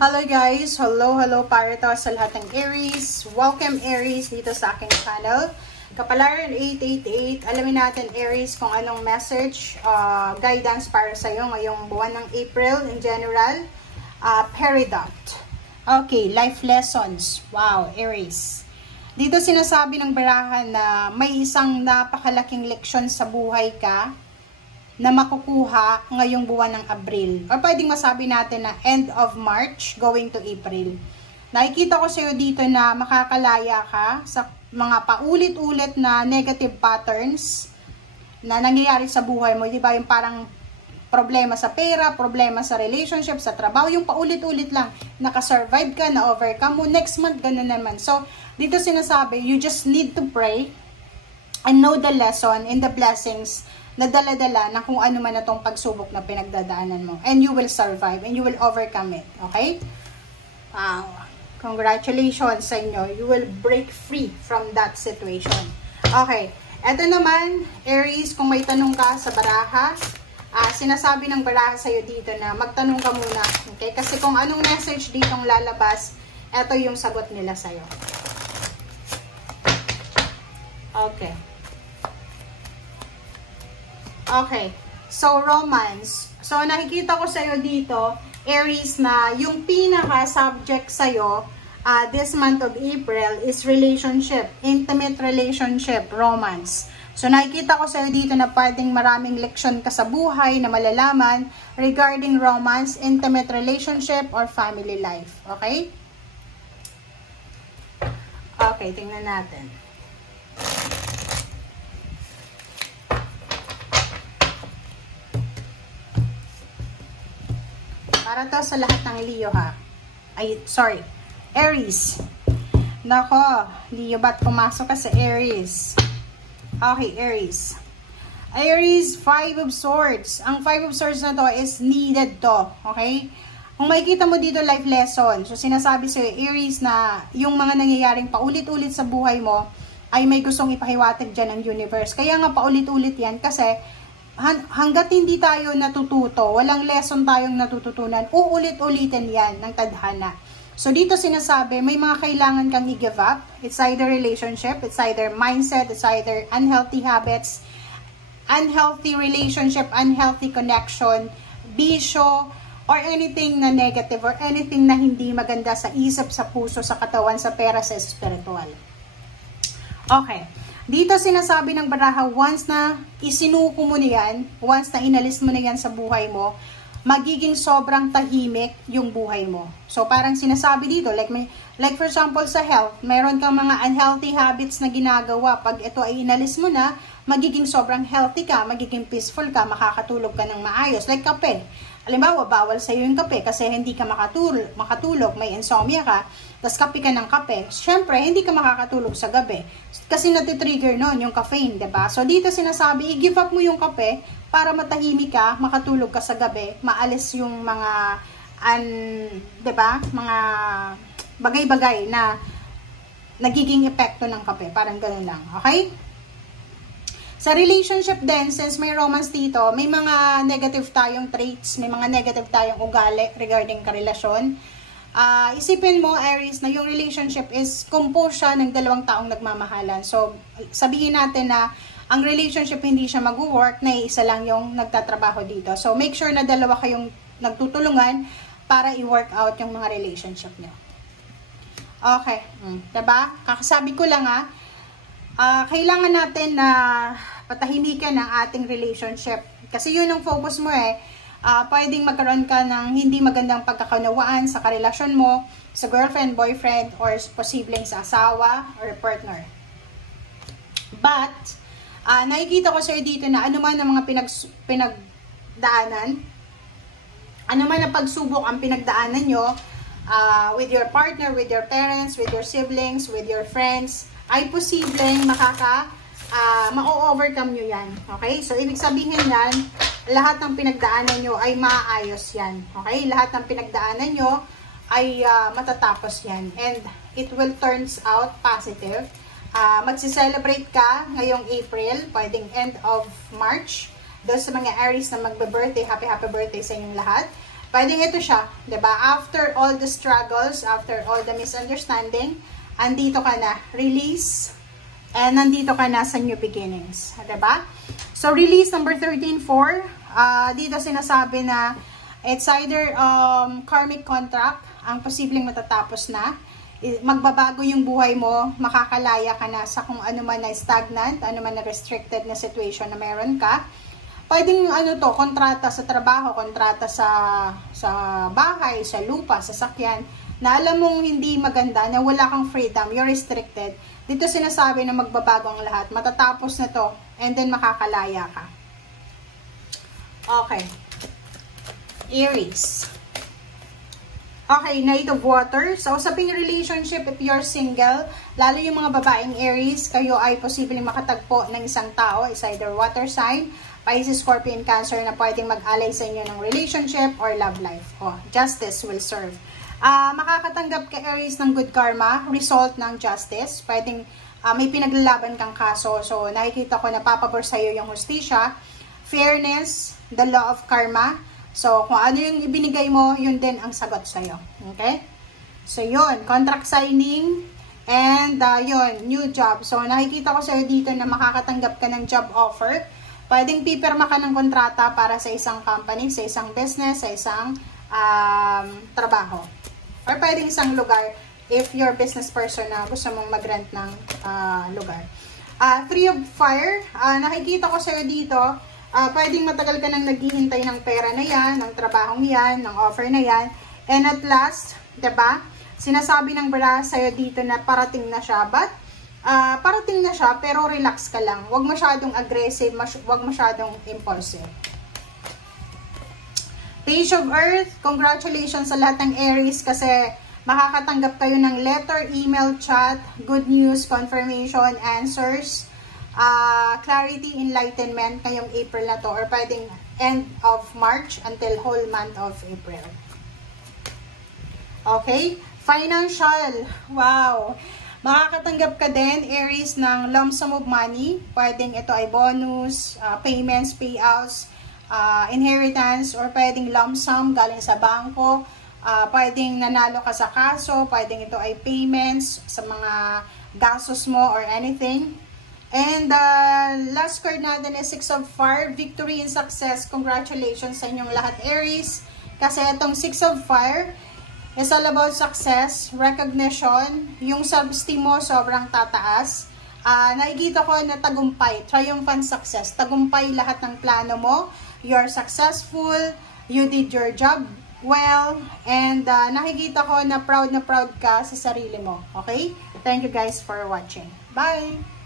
Hello guys! Hello para to sa lahat ng Aries. Welcome Aries dito sa aking channel. Kapalaran 888. Alamin natin Aries kung anong message, guidance para sa iyo ngayong buwan ng April in general. Peridot. Okay, life lessons. Wow, Aries. Dito sinasabi ng barahan na may isang napakalaking leksyon sa buhay ka na makukuha ngayong buwan ng Abril. Or pwedeng masabi natin na end of March going to April. Nakikita ko sa iyo dito na makakalaya ka sa mga paulit-ulit na negative patterns na nangyayari sa buhay mo. Di ba yung parang problema sa pera, problema sa relationship, sa trabaho, yung paulit-ulit lang. Nakasurvive ka, na-overcome mo. Next month, ganun naman. So, dito sinasabi, you just need to pray and know the lesson and the blessings na dala-dala na kung ano man na tong pagsubok na pinagdadaanan mo. And you will survive and you will overcome it. Okay? Wow. Congratulations sa inyo. You will break free from that situation. Okay. Ito naman, Aries, kung may tanong ka sa baraha, sinasabi ng baraha sa'yo dito na magtanong ka muna. Okay? Kasi kung anong message ditong lalabas, ito yung sagot nila sa'yo. Okay. Okay. So, romance. So, nakikita ko sa'yo dito, Aries, na yung pinaka-subject sa'yo this month of April is relationship. Intimate relationship, romance. So, nakikita ko sa'yo dito na pwedeng maraming leksyon ka sa buhay na malalaman regarding romance, intimate relationship, or family life. Okay? Okay, tingnan natin. Para to sa lahat ng Leo ha. Aries. Nako, Leo, ba't pumasok ka sa Aries? Okay, Aries. Aries, 5 of Swords. Ang 5 of Swords na to is needed to. Okay? Kung makikita mo dito, life lesson. So, sinasabi sa'yo, Aries, na yung mga nangyayaring paulit-ulit sa buhay mo ay may gustong ipahiwatig dyan ng universe. Kaya nga paulit-ulit yan kasi hanggat hindi tayo natututo, walang lesson tayong natututunan, uulit-ulitin yan ng tadhana. So, dito sinasabi, may mga kailangan kang i-give up. It's either relationship, it's either mindset, it's either unhealthy habits, unhealthy relationship, unhealthy connection, bisyo, or anything na negative, or anything na hindi maganda sa isip, sa puso, sa katawan, sa pera, sa spiritual. Okay. Dito sinasabi ng baraha, once na isinuko mo niyan, once na inalis mo na yan sa buhay mo, magiging sobrang tahimik yung buhay mo. So, parang sinasabi dito, like for example sa health, mayroon kang mga unhealthy habits na ginagawa. Pag ito ay inalis mo na, magiging sobrang healthy ka, magiging peaceful ka, makakatulog ka ng maayos. Like kape. Halimbawa, bawal sa'yo yung kape kasi hindi ka makatulog, may insomnia ka, tapos kape ka ng kape. Siyempre, hindi ka makakatulog sa gabi. Kasi natitrigger nun yung caffeine, diba? So, dito sinasabi, i-give up mo yung kape para matahimik ka, makatulog ka sa gabi, maalis yung mga, diba? Mga bagay-bagay na nagiging epekto ng kape. Parang ganun lang. Okay? Sa relationship din, since may romance dito, may mga negative tayong traits, may mga negative tayong ugali regarding karelasyon. Isipin mo, Aries, na yung relationship is composed siya ng dalawang taong nagmamahalan. So, sabihin natin na ang relationship hindi siya mag-work, na isa lang yung nagtatrabaho dito. So, make sure na dalawa kayong nagtutulungan para i-work out yung mga relationship niyo. Okay. Diba? Kakasabi ko lang kailangan natin na patahimikan ang ating relationship. Kasi yun ang focus mo pwedeng magkaroon ka ng hindi magandang pagkakaunawaan sa karelasyon mo, sa girlfriend, boyfriend, or posibleng sa asawa or partner. But, nakikita ko sa'yo dito na anuman ang mga pinagdaanan, anuman ang pagsubok ang pinagdaanan nyo, with your partner, with your parents, with your siblings, with your friends, ay posibleng ma-overcome nyo yan. Okay? So, ibig sabihin yan, lahat ng pinagdaanan nyo ay maayos yan. Okay? Lahat ng pinagdaanan nyo ay matatapos yan. And it will turns out positive. Magsi-celebrate ka ngayong April, pwedeng end of March. Doon sa mga Aries na magbe-birthday, happy birthday sa inyong lahat. Pwedeng ito siya, 'di ba? After all the struggles, after all the misunderstanding, andito ka na, release, and nandito ka na sa new beginnings, 'di ba? So release number 13-4, dito sinasabi na it's either karmic contract ang posibleng matatapos na, magbabago yung buhay mo, makakalaya ka na sa kung ano man na stagnant, ano man na restricted na situation na meron ka. Pwedeng kontrata sa trabaho, kontrata sa bahay, sa lupa, sa sakyan, na alam mong hindi maganda, na wala kang freedom, you're restricted. Dito sinasabi na magbabago ang lahat, matatapos na to, and then makakalaya ka. Okay. Aries. Okay, Knight of Water. So, sa relationship, if you're single, lalo yung mga babaeng Aries, kayo ay posibleng makatagpo ng isang tao, is either water sign, Pisces, Scorpion, Cancer, na pwedeng mag-alay sa inyo ng relationship or love life. Justice will serve. Makakatanggap ka, Aries, ng good karma, result ng justice. Pwedeng may pinaglalaban kang kaso. So, nakikita ko na papabor sa'yo yung hustisya. Fairness, the law of karma. So, kung ano yung ibinigay mo, yun din ang sagot sa'yo. Okay? So, yun. Contract signing. And, yun. New job. So, nakikita ko sa'yo dito na makakatanggap ka ng job offer. Pwedeng pipirma ka ng kontrata para sa isang company, sa isang business, sa isang trabaho. Or pwedeng isang lugar if you're business person na gusto mong mag-rent ng lugar. Three of Fire, nakikita ko sa'yo dito, pwedeng matagal ka nang naghihintay ng pera na yan, ng trabahong yan, ng offer na yan. And at last, diba, sinasabi ng bra sa'yo dito na parating na siya, but parating na siya, pero relax ka lang. Huwag masyadong aggressive, huwag masyadong impulsive. Page of Earth, congratulations sa lahat ng Aries kasi makakatanggap kayo ng letter, email, chat, good news, confirmation, answers, clarity, enlightenment ngayong April na to, or pwedeng end of March until whole month of April. Okay? Financial. Wow! Makakatanggap ka din, Aries, ng lump sum of money. Pwedeng ito ay bonus, payments, payouts, inheritance, or pwedeng lump sum galing sa bangko. Pwedeng nanalo ka sa kaso, pwedeng ito ay payments sa mga gastos mo or anything. And last card natin is Six of Fire, victory and success. Congratulations sa inyong lahat, Aries. Kasi itong Six of Fire, it's all about success, recognition, yung self-esteem mo sobrang tataas. Nakikita ko na tagumpay, triumphant success, tagumpay lahat ng plano mo, you're successful, you did your job well, and nakikita ko na proud ka sa sarili mo. Okay? Thank you guys for watching. Bye!